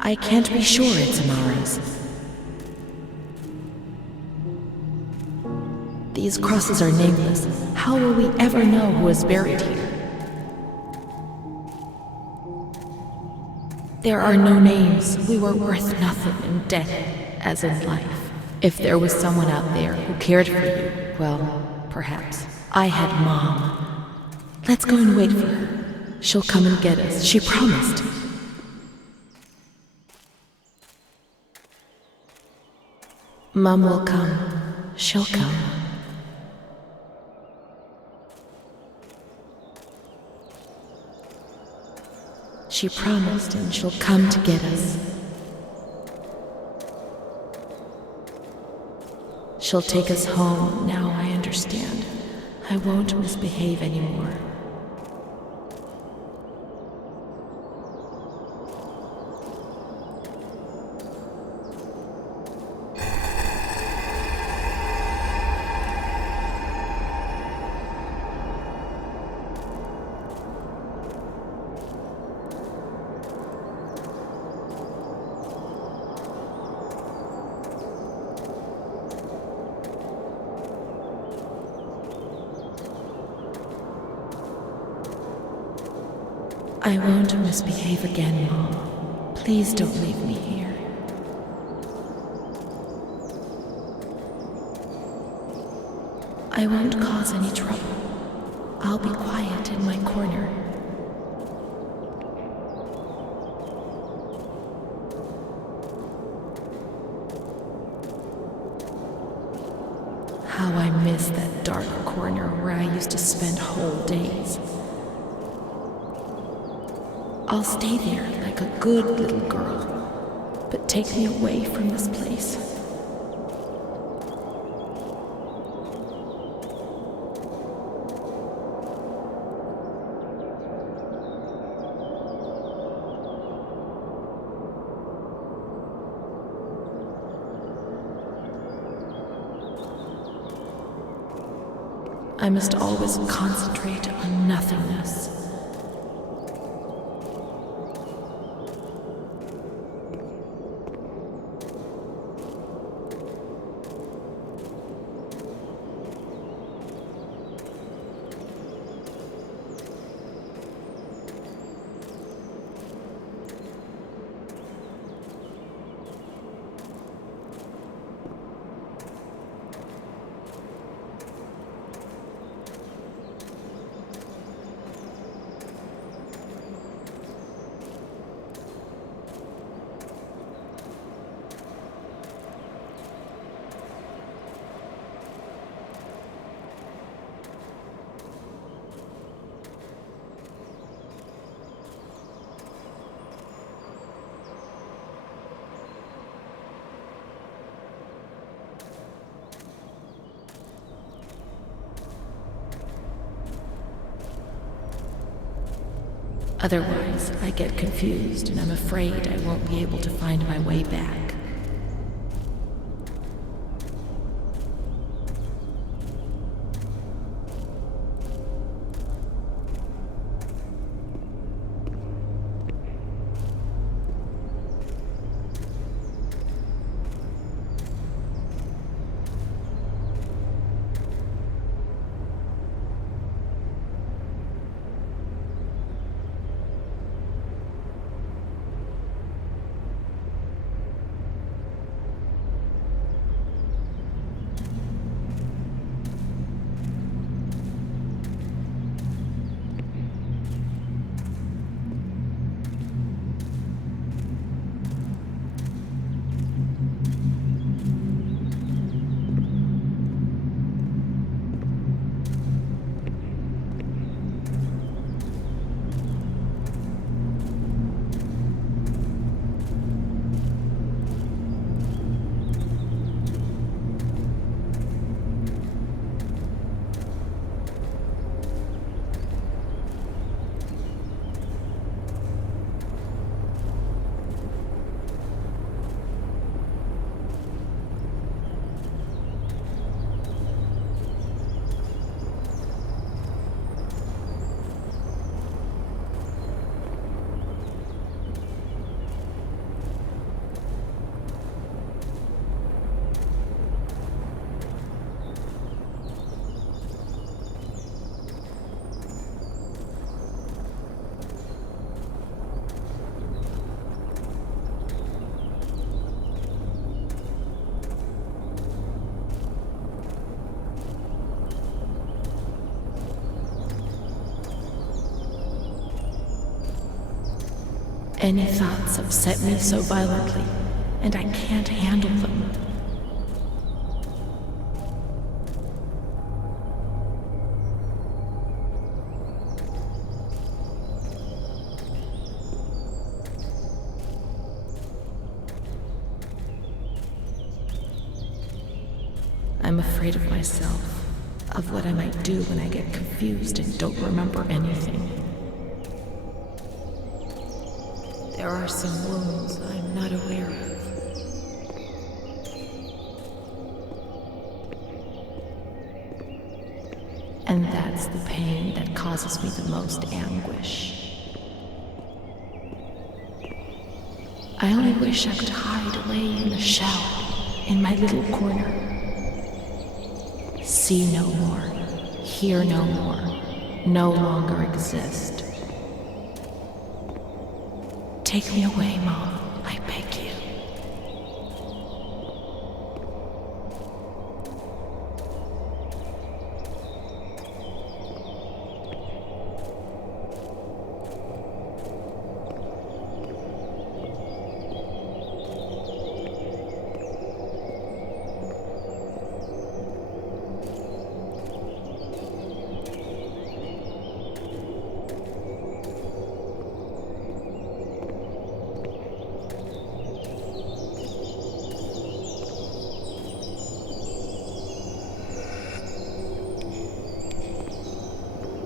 I can't be sure it's Amara's. These crosses are nameless. How will we ever know who is buried here? There are no names. We were worth nothing in death, as in life. If there was someone out there who cared for you, well, perhaps. I had Mom. Let's go and wait for her. She'll come and get us. She promised. Mom will come. She'll come. She promised, and she'll come to get us. She'll take us home. Now I understand. I won't misbehave anymore. I won't misbehave again, Mom. Please don't leave me here. I won't cause any trouble. I'll be quiet in my corner. How I miss that dark corner where I used to spend whole days. I'll stay there like a good little girl, but take me away from this place. I must always concentrate on nothingness. Otherwise, I get confused and I'm afraid I won't be able to find my way back. Any thoughts upset me so violently, and I can't handle them. I'm afraid of myself, of what I might do when I get confused and don't remember anything. There are some wounds I'm not aware of. And that's the pain that causes me the most anguish. I only wish I could hide away in the shell, in my little corner. See no more, hear no more, no longer exist. Take me away, Mom, I beg you.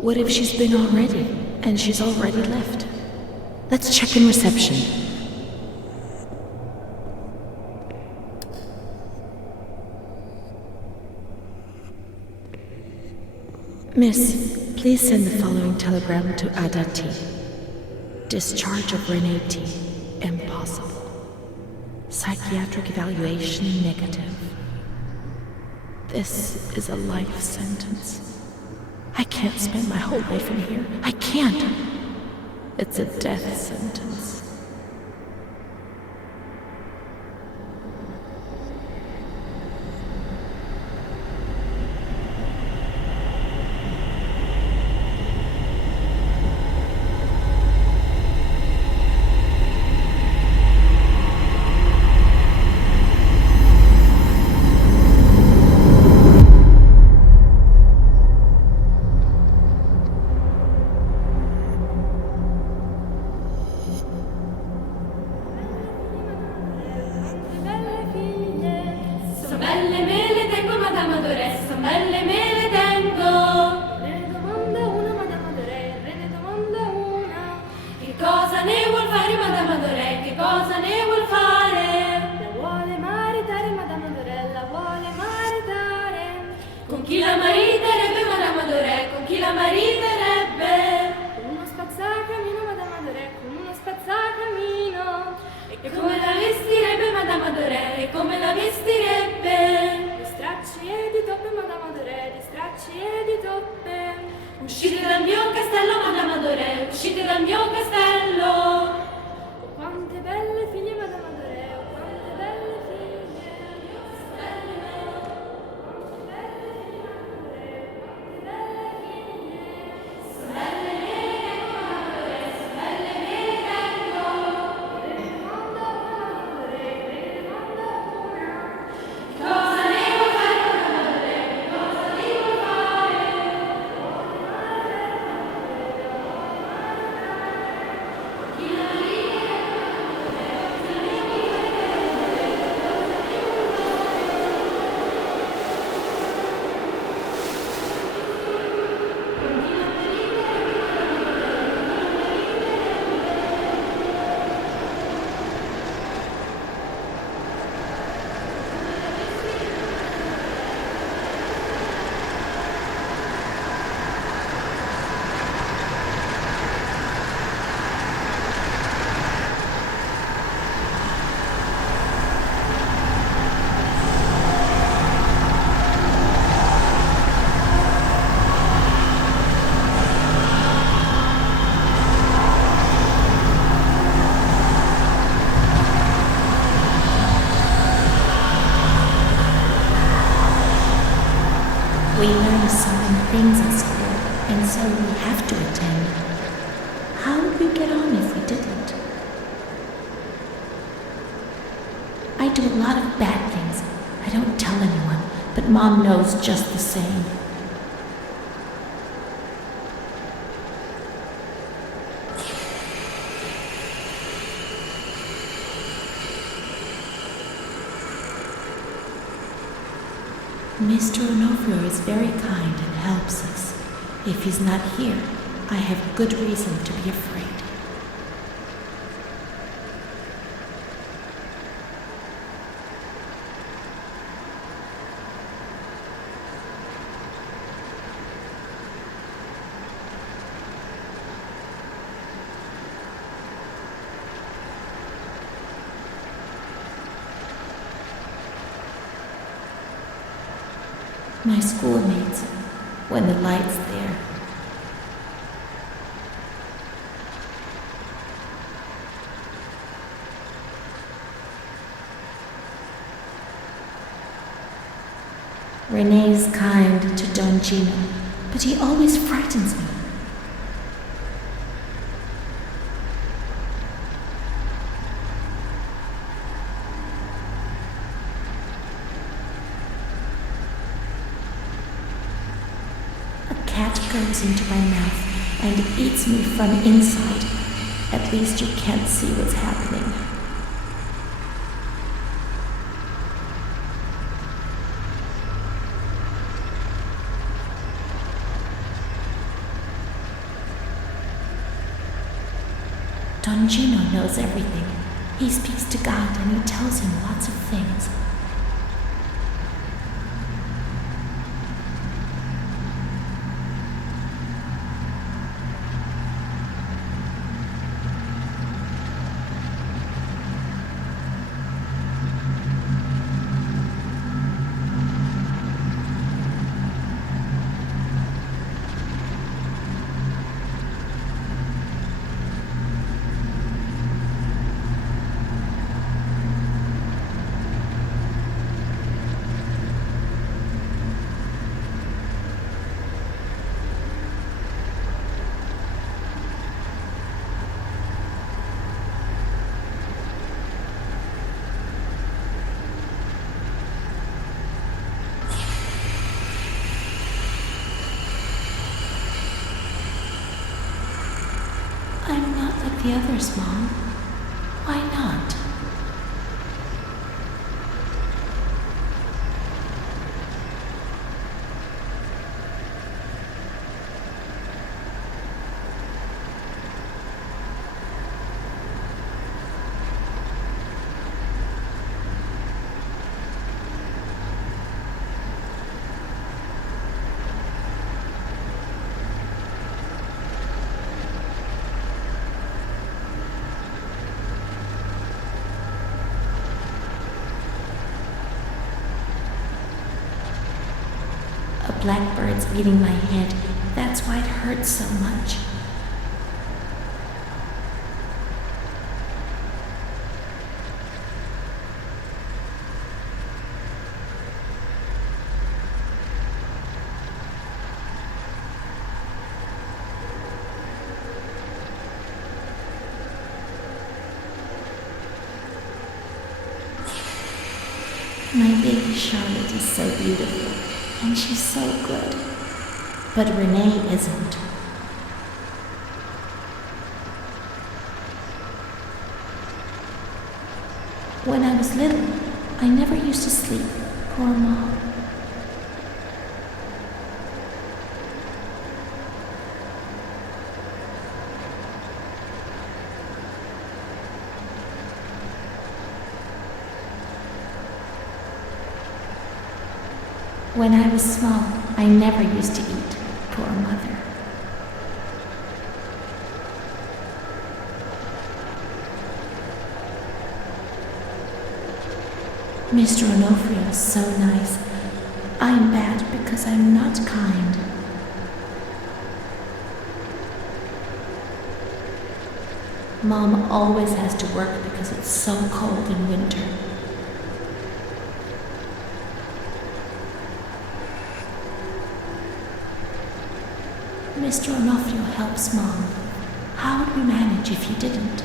What if she's been already, and she's already left? Let's check in reception. Miss, please send the following telegram to Adati. Discharge of Renée T. Impossible. Psychiatric evaluation negative. This is a life sentence. I can't spend my whole life in here. I can't. It's a death sentence. Uscite dal mio castello, Madame Adoré, uscite dal mio castello. Quante belle figlie, Madame Adoré, quante belle figlie. Quante belle figlie, Madame Adoré, quante belle figlie. Sono belle mele, Madame Adoré, sono belle mele, tengo. Nel mondo, Madame Adoré, nel mondo una. Cosa ne vuoi fare, Madame Adoré, cosa ne vuoi fare? We learn so many things at school, and so we have to attend. How would we get on if we didn't? do a lot of bad things. I don't tell anyone, but Mom knows just the same. Mr. Onofrio is very kind and helps us. If he's not here, I have good reason to be afraid. My schoolmates, when the light's there. Renée's kind to Don Gino, but he always frightens me. Goes into my mouth and eats me from inside. At least you can't see what's happening. Don Gino knows everything. He speaks to God and he tells him lots of things. I'm not like the others, Mom. Why not? A blackbird's eating my head. That's why it hurts so much. My baby Charlotte is so beautiful, and she's so good. But Renée isn't. When I was little, I never used to sleep. Poor Mom. When I was small, I never used to eat. Poor Mother. Mr. Onofrio is so nice. I'm bad because I'm not kind. Mom always has to work because it's so cold in winter. Mr. Onofrio helps Mom. How would we manage if he didn't?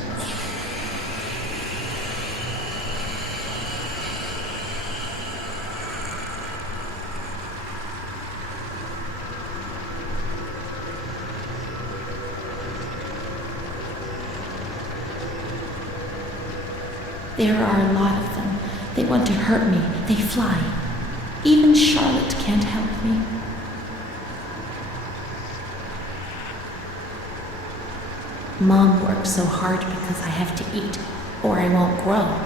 There are a lot of them. They want to hurt me. They fly. Even Charlotte can't help me. Mom works so hard because I have to eat, or I won't grow.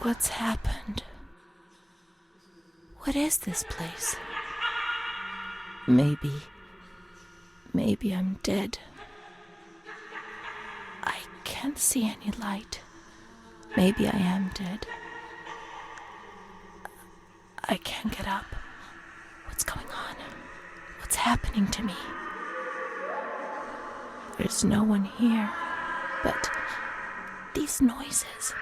What's happened? What is this place? Maybe I'm dead. I can't see any light. Maybe I am dead. I can't get up. What's going on? What's happening to me? There's no one here, but these noises.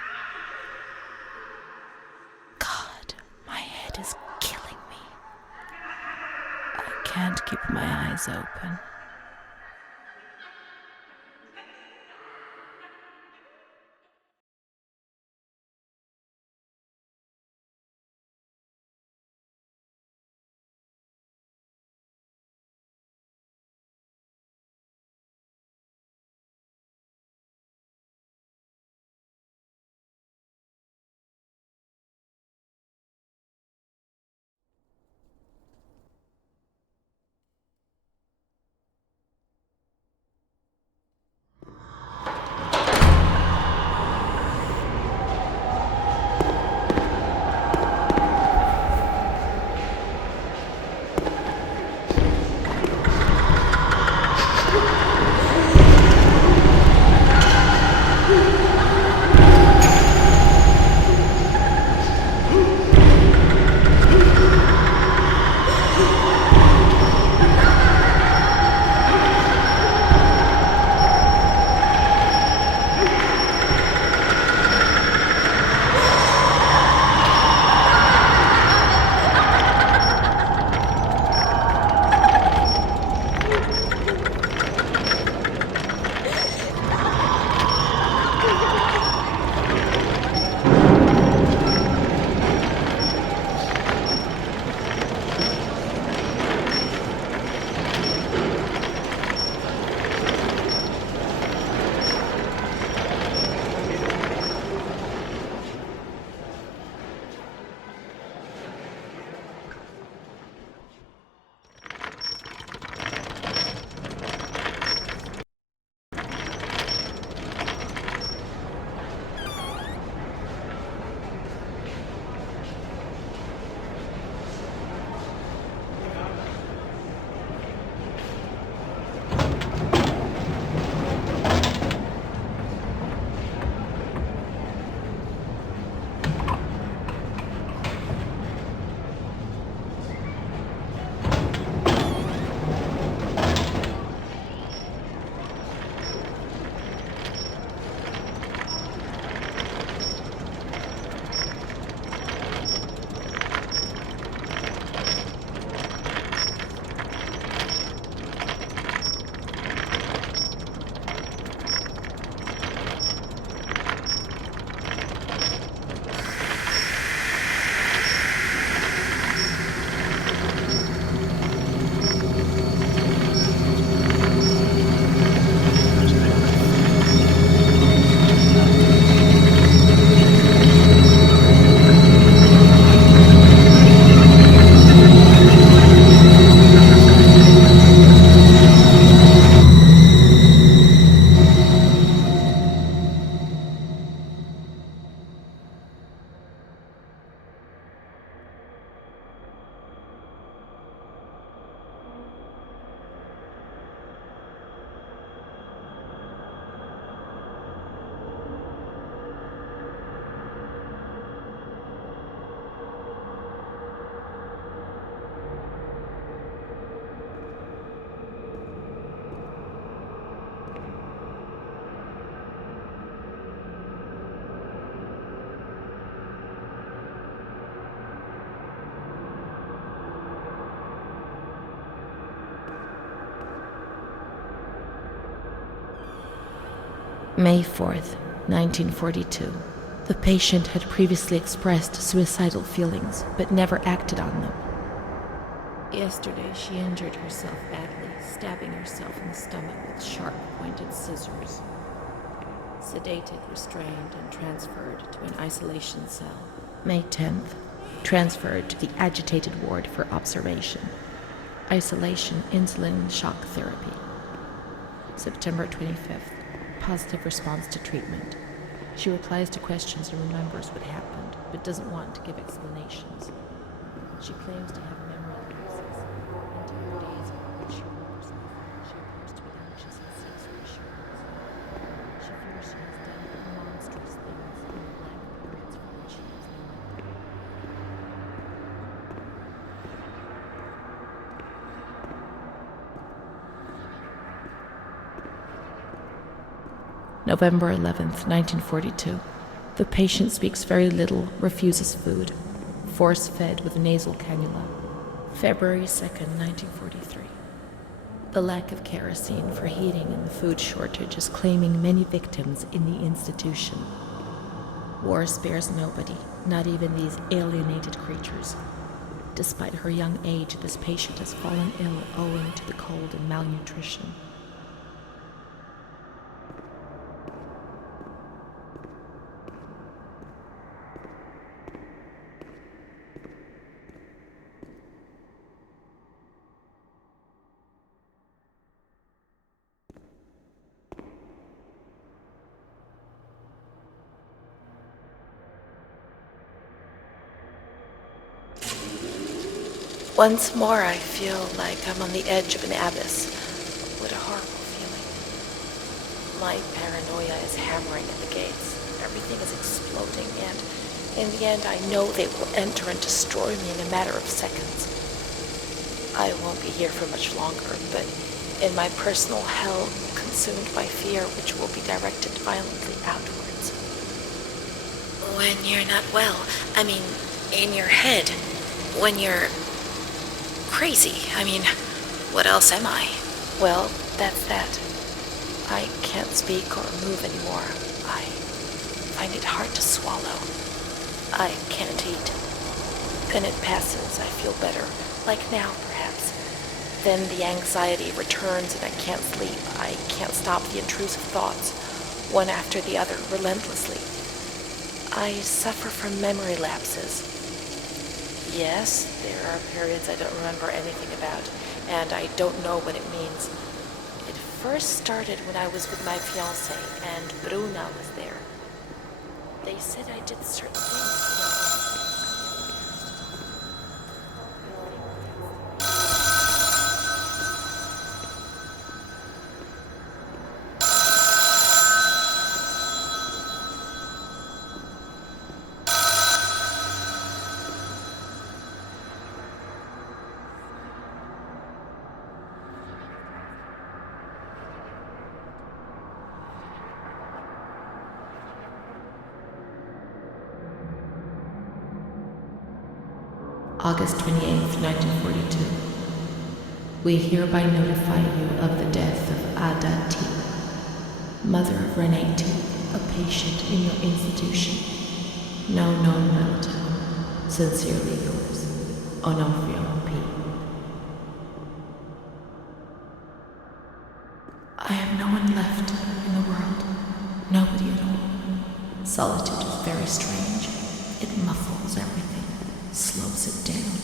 God, my head is killing me. I can't keep my eyes open. May 4th, 1942. The patient had previously expressed suicidal feelings, but never acted on them. Yesterday, she injured herself badly, stabbing herself in the stomach with sharp-pointed scissors. Sedated, restrained, and transferred to an isolation cell. May 10th, transferred to the agitated ward for observation. Isolation, insulin, and shock therapy. September 25th, positive response to treatment. She replies to questions and remembers what happened, but doesn't want to give explanations. She claims to have memory lapses. Entire days in which she remembers nothing, she appears to be anxious and seeks reassurance. She fears she has done monstrous things in the blank periods for which she has no memory. November 11th, 1942. The patient speaks very little, refuses food, force-fed with nasal cannula. February 2nd, 1943. The lack of kerosene for heating and the food shortage is claiming many victims in the institution. War spares nobody, not even these alienated creatures. Despite her young age, this patient has fallen ill owing to the cold and malnutrition. Once more, I feel like I'm on the edge of an abyss. What a horrible feeling. My paranoia is hammering at the gates. Everything is exploding, and in the end, I know they will enter and destroy me in a matter of seconds. I won't be here for much longer, but in my personal hell, consumed by fear, which will be directed violently outwards. When you're not well, I mean, in your head, when you're crazy. I mean, what else am I? Well, that's that. I can't speak or move anymore. I find it hard to swallow. I can't eat. Then it passes. I feel better. Like now, perhaps. Then the anxiety returns and I can't sleep. I can't stop the intrusive thoughts, one after the other, relentlessly. I suffer from memory lapses. Yes, there are periods I don't remember anything about, and I don't know what it means. It first started when I was with my fiancé, and Bruna was there. They said I did certain things. August 28th, 1942. We hereby notify you of the death of Ada T., mother of Renée T., a patient in your institution. No known relative. Sincerely yours, Onofrio P. I have no one left in the world. Nobody at all. Solitude is very strange. It muffles everything. Slows it down.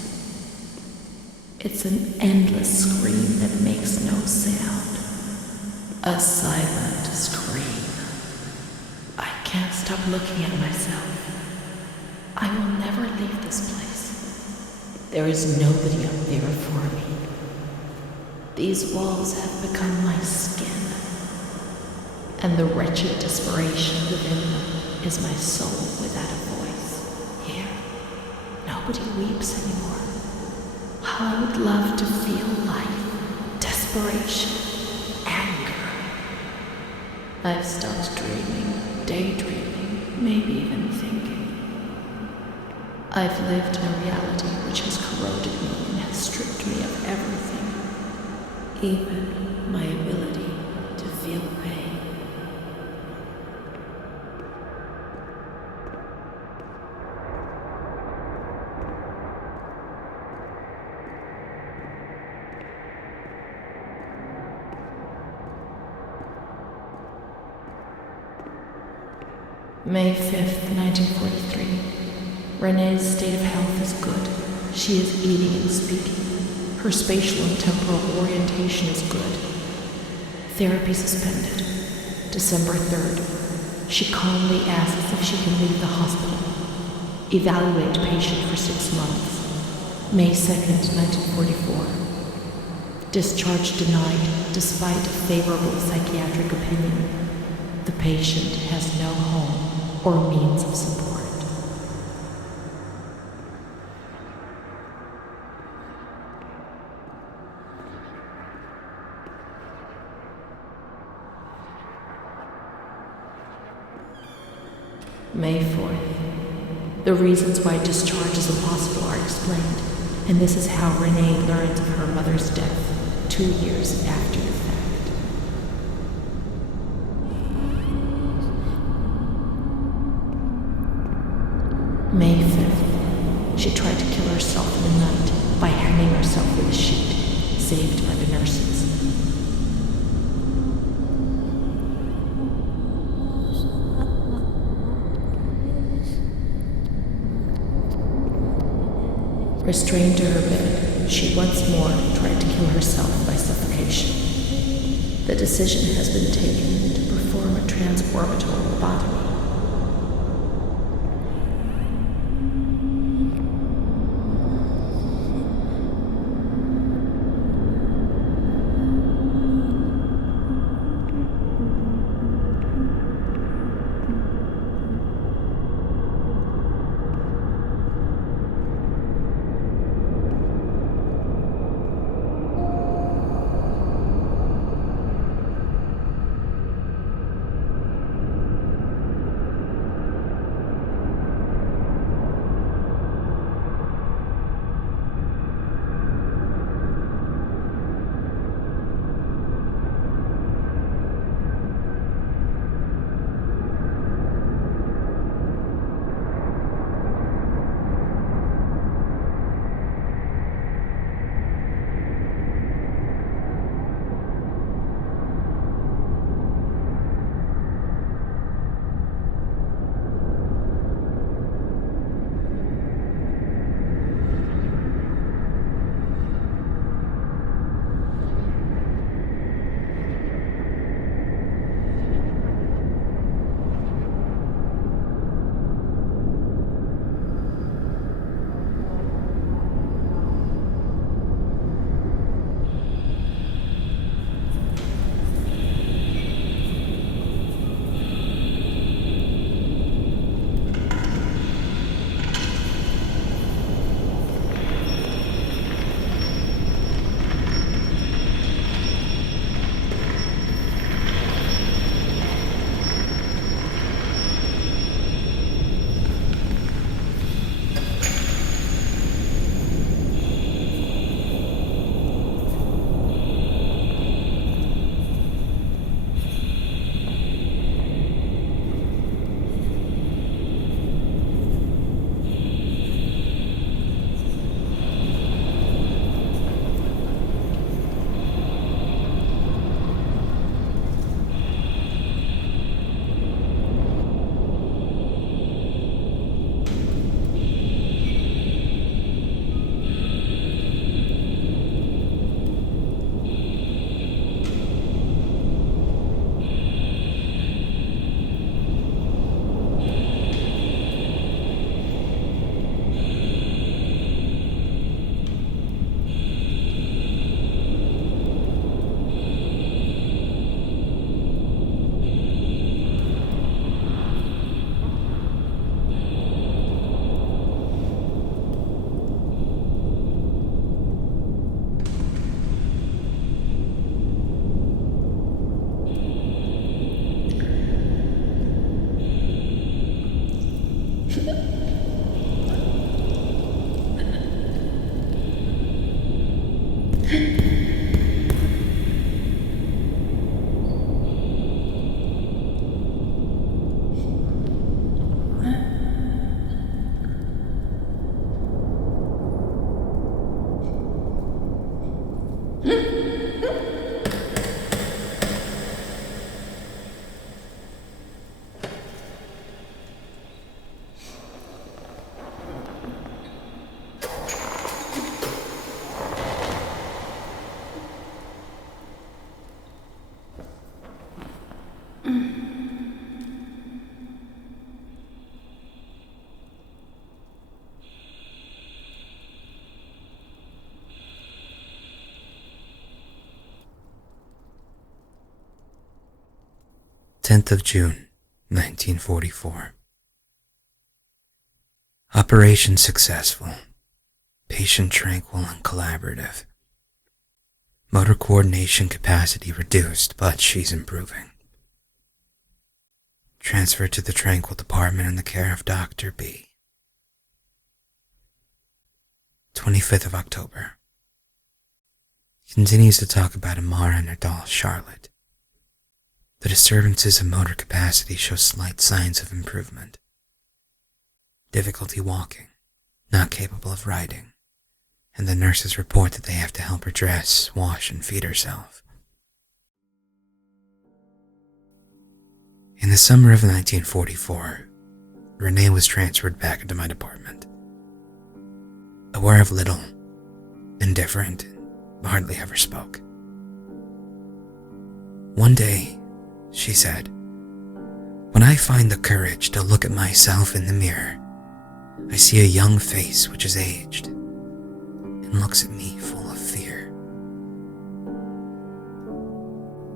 It's an endless scream that makes no sound. A silent scream. I can't stop looking at myself. I will never leave this place. There is nobody up there for me. These walls have become my skin, and the wretched desperation within them is my soul without a voice. Here, nobody weeps anymore. How I would love to feel life, desperation, anger. I've stopped dreaming, daydreaming, maybe even thinking. I've lived in a reality which has corroded me and has stripped me of everything, even my ability to feel pain. May 5th, 1943. Renée's state of health is good. She is eating and speaking. Her spatial and temporal orientation is good. Therapy suspended. December 3rd. She calmly asks if she can leave the hospital. Evaluate patient for 6 months. May 2nd, 1944. Discharge denied despite favorable psychiatric opinion. The patient has no home or means of support. May 4th. The reasons why discharge is impossible are explained, and this is how Renée learns of her mother's death 2 years after the fact. May 5th. She tried to kill herself in the night by hanging herself with a sheet, saved by the nurses. Restrained to her bed, she once more tried to kill herself by suffocation. The decision has been taken to perform a transorbital lobotomy. 10th of June, 1944. Operation successful. Patient tranquil and collaborative. Motor coordination capacity reduced, but she's improving. Transferred to the tranquil department in the care of Dr. B. 25th of October. Continues to talk about Amara and her doll, Charlotte. The disturbances of motor capacity show slight signs of improvement. Difficulty walking, not capable of riding, and the nurses report that they have to help her dress, wash, and feed herself. In the summer of 1944, Renée was transferred back into my department. Aware of little, indifferent, hardly ever spoke. One day, she said, "When I find the courage to look at myself in the mirror, I see a young face which is aged and looks at me full of fear."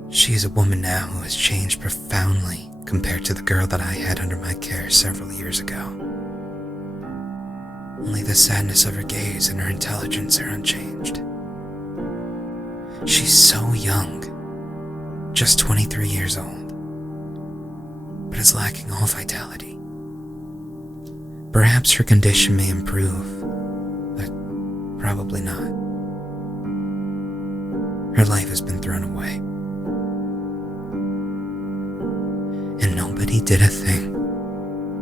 She is a woman now who has changed profoundly compared to the girl that I had under my care several years ago. Only the sadness of her gaze and her intelligence are unchanged. She's so young, just 23 years old, but is lacking all vitality. Perhaps her condition may improve, but probably not. Her life has been thrown away, and nobody did a thing.